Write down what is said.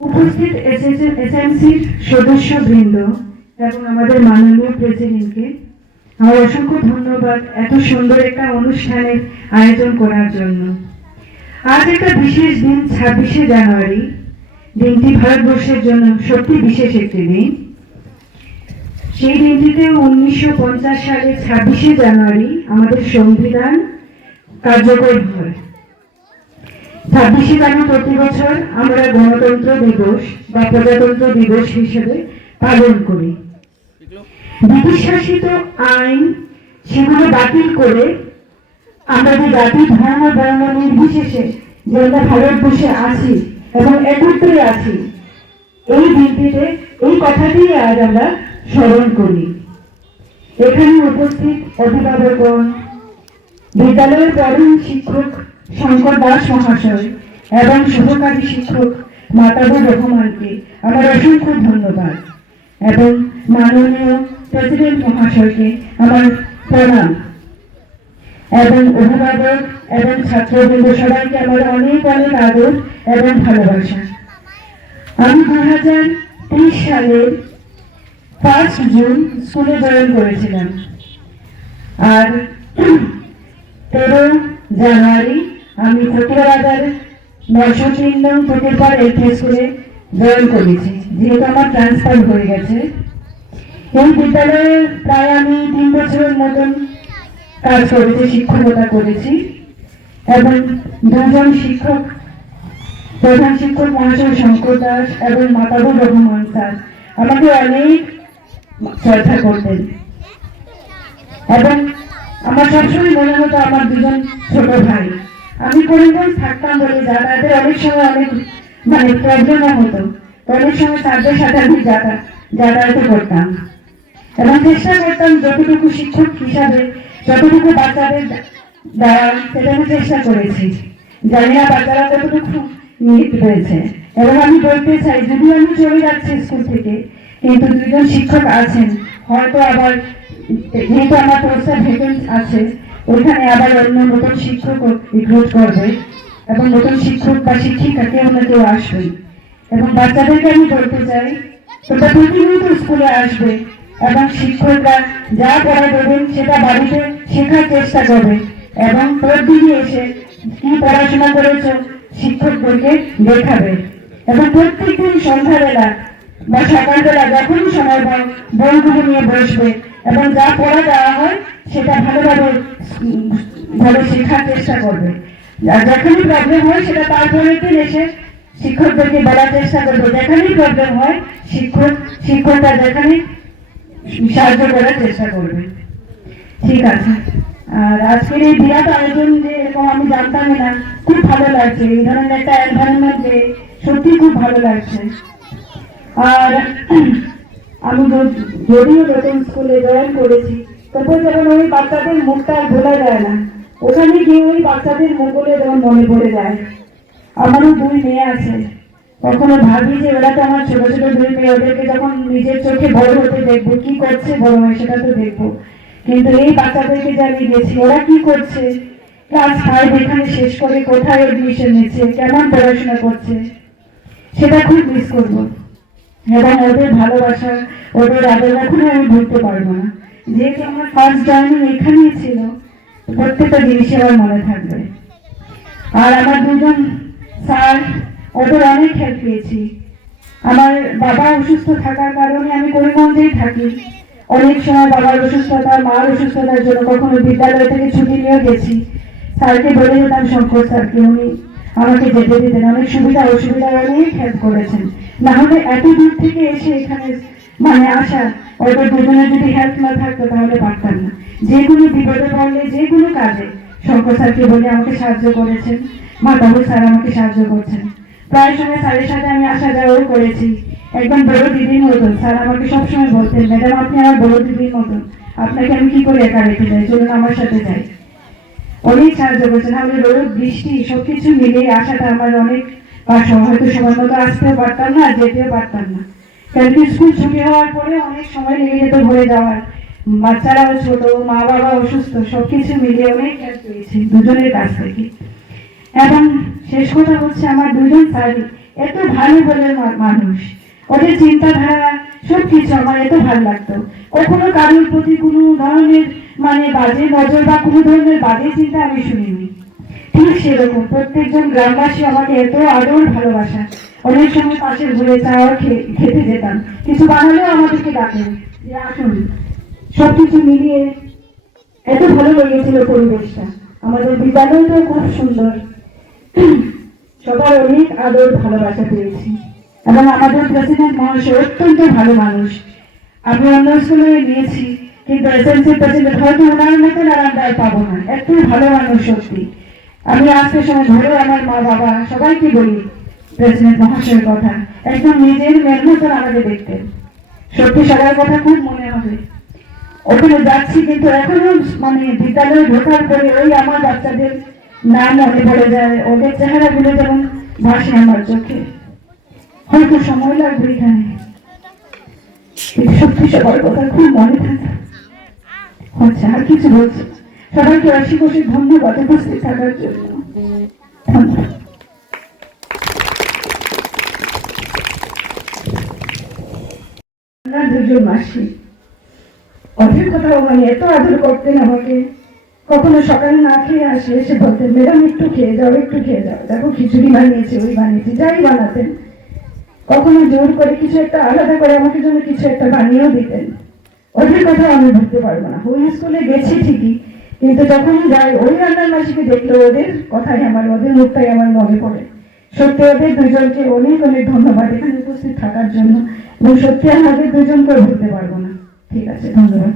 উপস্থিত এসএমসির সদস্যবৃন্দ এবং আমাদের মাননীয় প্রেসিডেন্টকে আমার অসংখ্য ধন্যবাদ এত সুন্দর একটা অনুষ্ঠানের আয়োজন করার জন্য। আজ একটা বিশেষ দিন, 26শে জানুয়ারি। দিনটি ভারতবর্ষের জন্য সত্যি বিশেষ একটি দিন। সেই দিনটিতে 1950 সালে 26শে জানুয়ারি আমাদের সংবিধান কার্যকর হয়। 26শে জানুয়ারি প্রতি বছর আমরা গণতন্ত্র দিবস বা প্রজাতন্ত্র দিবস হিসেবে পালন করি। ব্রিটিশ শাসিত আইন সেগুলো বাতিল করে আমরা যে জাতি ধর্ম বর্ণ নির্বিশেষে যে আমরা ভারতবর্ষে আছি এবং একত্রে আছি, এই দিনটিতে এই কথাটি আজ আমরা স্মরণ করি। এখানে উপস্থিত অভিভাবকগণ, বিদ্যালয়ের প্রধান শিক্ষক শঙ্কর দাস মহাশয় এবং সহকারী শিক্ষক মাতাবুর রহমানকে আমার অসংখ্য ধন্যবাদ এবং মাননীয় প্রেসিডেন্ট মহাশয়কে আমার প্রণাম এবং অভিভাবক এবং ছাত্রবৃন্দ সবাইকে আমার অনেক অনেক আদর এবং ভালোবাসা। আমি 2023 সালের 5 জুন স্কুলে জয়েন করেছিলাম আর 13 জানুয়ারি আমি ফকিরাবাজার 903 নং ফকিরপাড় এলপি স্কুলে জয়েন করেছি, যেহেতু আমার ট্রান্সফার হয়ে গেছে। এই বিদ্যালয়ে প্রায় আমি 3 বছরের মতন কাজ করেছি, শিক্ষকতা করেছি এবং 2জন শিক্ষক, প্রধান শিক্ষক মহাশয় শঙ্কর দাস এবং মাতাবুর রহমান স্যার আমাকে অনেক শ্রদ্ধা করতেন এবং আমার সবসময় মনে হতো আমার 2জন ছোট ভাই। আমি করিমগঞ্জ থাকতাম বলে যাতায়াতের অনেক সময় অনেক প্রবলেমও হতো, অনেক সময় স্যারদের সাথে আমি যাতায়াত করতাম এবং চেষ্টা করতাম যতটুকু শিক্ষক হিসাবে যতটুকু বাচ্চাদের দেওয়া সেটা আমি চেষ্টা করেছি। জানি না বাচ্চারা কতটুকু নিহিত হয়েছে এবং আমি বলতে চাই, যদি আমি চলে যাচ্ছি স্কুল থেকে, কিন্তু 2জন শিক্ষক আছেন, হয়তো আবার যেহেতু আমার পোস্টটা ভ্যাকেন্ট আছে, ওইখানে আবার অন্য নতুন শিক্ষক রিক্রুট করবে এবং নতুন শিক্ষক বা শিক্ষিকা কেউ না কেউ আসবে এবং বাচ্চাদেরকে আমি বলতে চাই, তোমরা প্রতিনিয়ত স্কুলে আসবে এবং শিক্ষকরা যা পড়া দেবেন সেটা বাড়িতে শেখার চেষ্টা করবে এবং প্রতিদিনই এসে কি পড়াশোনা করেছ শিক্ষকদেরকে দেখাবে এবং প্রত্যেকদিন সন্ধ্যাবেলা বা সকালবেলা যখনই সময় পায় বইগুলো নিয়ে বসবে এবং যা পড়া দেওয়া হয় সেটা ভালোভাবে শেখার চেষ্টা করবে। আর যেখানেই প্রবলেম হয় সেটা তারপরের দিন এসে শিক্ষকদেরকে বলার চেষ্টা করবে। যেখানেই প্রবলেম হয় শিক্ষকরা যেখানে সাহায্য করার চেষ্টা করবে। ঠিক আছে। আর আজকের এই বিরাট আয়োজন যে এরকম আমি জানতামই না, খুব ভালো লাগছে। এই ধরনের একটা এনভায়রনমেন্ট যে সত্যি খুব ভালো লাগছে। আর আমি যদিও নতুন স্কুলে জয়েন করেছি, তবু যখন ওই বাচ্চাদের মুখটা ভোলা যায় না, ওখানে গিয়ে ওই বাচ্চাদের মুখগুলো যেমন মনে পড়ে যায়। আমারও 2 মেয়ে আছে, কখনো ভাবি যে ওরা তো আমার ছোট ছোট 2 মেয়ে, ওদেরকে যখন নিজের চোখে বড় হতে দেখবো, কি করছে বড় হয় সেটা তো দেখবো, কিন্তু এই বাচ্চাদেরকে যে আমি গেছি ওরা কি করছে, ক্লাস 5 এখানে শেষ করে কোথায় এডমিশন নিচ্ছে, কেমন পড়াশোনা করছে, সেটা খুব মিস করবো এবং ওদের ভালোবাসা, ওদের আদর এখনো আমি ভুলতে পারবো না। যেহেতু আমার ফার্স্ট জয়েনিং এখানেই ছিল, প্রত্যেকটা জিনিসই আমার মনে থাকবে। আর আমার 2জন স্যার, ওদের অনেক হেল্প পেয়েছি। আমার বাবা অসুস্থ থাকার কারণে আমি করিমগঞ্জেই থাকি। অনেক সময় বাবার অসুস্থতা, মার অসুস্থতার জন্য কখনো বিদ্যালয় থেকে ছুটি নিয়ে গেছি, স্যারকে বলে যেতাম, শঙ্কর স্যারকে, উনি আমাকে যেতে দিতেন। অনেক সুবিধা অসুবিধায় অনেক হেল্প করেছেন। না হলে এত দূর থেকে এসে এখানে আসা, ওদের 2জনের যদি হেল্প না থাকতো তাহলে পারতাম না। যে কোনো বিপদে পড়লে, যে কোনো কাজে শঙ্কর স্যারকে বলে আমাকে সাহায্য করেছেন, মাতাবুর স্যার আমাকে সাহায্য করছেন। প্রায় সময় স্যারের সাথে আমি আসা যাওয়াও করেছি। একদম বড় দিদির মতন স্যার আমাকে সবসময় বলতেন, ম্যাডাম আপনি আমার বড় দিদির মতন, আপনাকে আমি কি করে একা রেখে যাই, চলুন আমার সাথে যাই। অনেক সাহায্য করছেন। আমি রোদ বৃষ্টি সবকিছু মিলিয়ে আসাটা আমার অনেক কষ্ট, হয়তো সময় মতো আসতেও পারতাম না, যেতেও পারতাম না, কারণ স্কুল ছুটি হওয়ার পরে অনেক সময় লেগে যেত ঘুরে যাওয়ার। বাচ্চারাও ছোট, মা বাবা অসুস্থ, সবকিছু মিলিয়ে অনেক হেল্প পেয়েছি 2জনের কাছ থেকে। এবং শেষ কথা হচ্ছে, আমার 2জন স্যার এত ভালো বলে মানুষ, ওদের চিন্তাধারা সবকিছু আমার এত ভালো লাগতো। কখনো কারোর প্রতি কোনো ধরনের বাজে নজর বা কোনো ধরনের বাজে চিন্তা আমি শুনিনি। ঠিক সেরকম প্রত্যেকজন গ্রামবাসী আমাকে এত আদর ভালোবাসা। অনেক সময় পাশে ঘুরে চাও খেতে যেতাম, কিছু বানালেও আমাদেরকে ডাকেন যে আসুন। সবকিছু মিলিয়ে এত ভালো লেগেছিল পরিবেশটা। আমাদের বিদ্যালয়টাও খুব সুন্দর, সবার অনেক আদর ভালোবাসা পেয়েছি। এবং আমাদের প্রেসিডেন্ট মহাশয় অত্যন্ত ভালো মানুষ। আমি অন্য স্কুলে নিয়েছি, কিন্তু এসএমসি প্রেসিডেন্ট হয়তো ওনার মতন আর আমরা পাবো না, এত ভালো মানুষ সত্যি। আমি আজকে সময় ধরে আমার মা বাবা সবাইকে বলি প্রেসিডেন্ট মহাশয়ের কথা, একদম নিজের মেয়ের মতন আমাকে দেখতেন। সত্যি সবার কথা খুব মনে হবে। ওখানে যাচ্ছি কিন্তু এখনো বিদ্যালয়ে ঢোকার পরে ওই আমার বাচ্চাদের নাম মনে পড়ে যায়, ওদের চেহারা গুলো যেমন ভাসে আমার চোখে। হয়তো সময় লাগবে এখানে, সত্যি সবার কথা খুব মনে থাকে। আচ্ছা, আর কিছু বলছে? সবাইকে অনেক অনেক ধন্যবাদ উপস্থিত থাকার জন্য। ধন্যবাদ। দুজন মাসি ওদের কথা এত আদর করতেন আমাকে। কখনো সকালে না খেয়ে আসে, এসে বলতেন ম্যাডাম একটু খেয়ে যাও, একটু খেয়ে যাও, দেখো খিচুড়ি বানিয়েছে, ওই বানিয়েছি, যাই বানাতেন। কখনো জোর করে কিছু একটা আলাদা করে আমাকে জন্য কিছু একটা বানিয়েও দিতেন। ওদের কথা আমি ভুলতে পারবো না। ওই স্কুলে গেছি ঠিকই, কিন্তু যখনই যাই ওই রান্নার মাসিকে দেখলে ওদের কথাই ওদের মুখটাই আমার মনে পড়ে। সত্যি ওদের দুজনকে অনেক অনেক ধন্যবাদ এখানে উপস্থিত থাকার জন্য, এবং সত্যি আমাদের দুজনকে ভুলতে পারবো না। ঠিক আছে, ধন্যবাদ।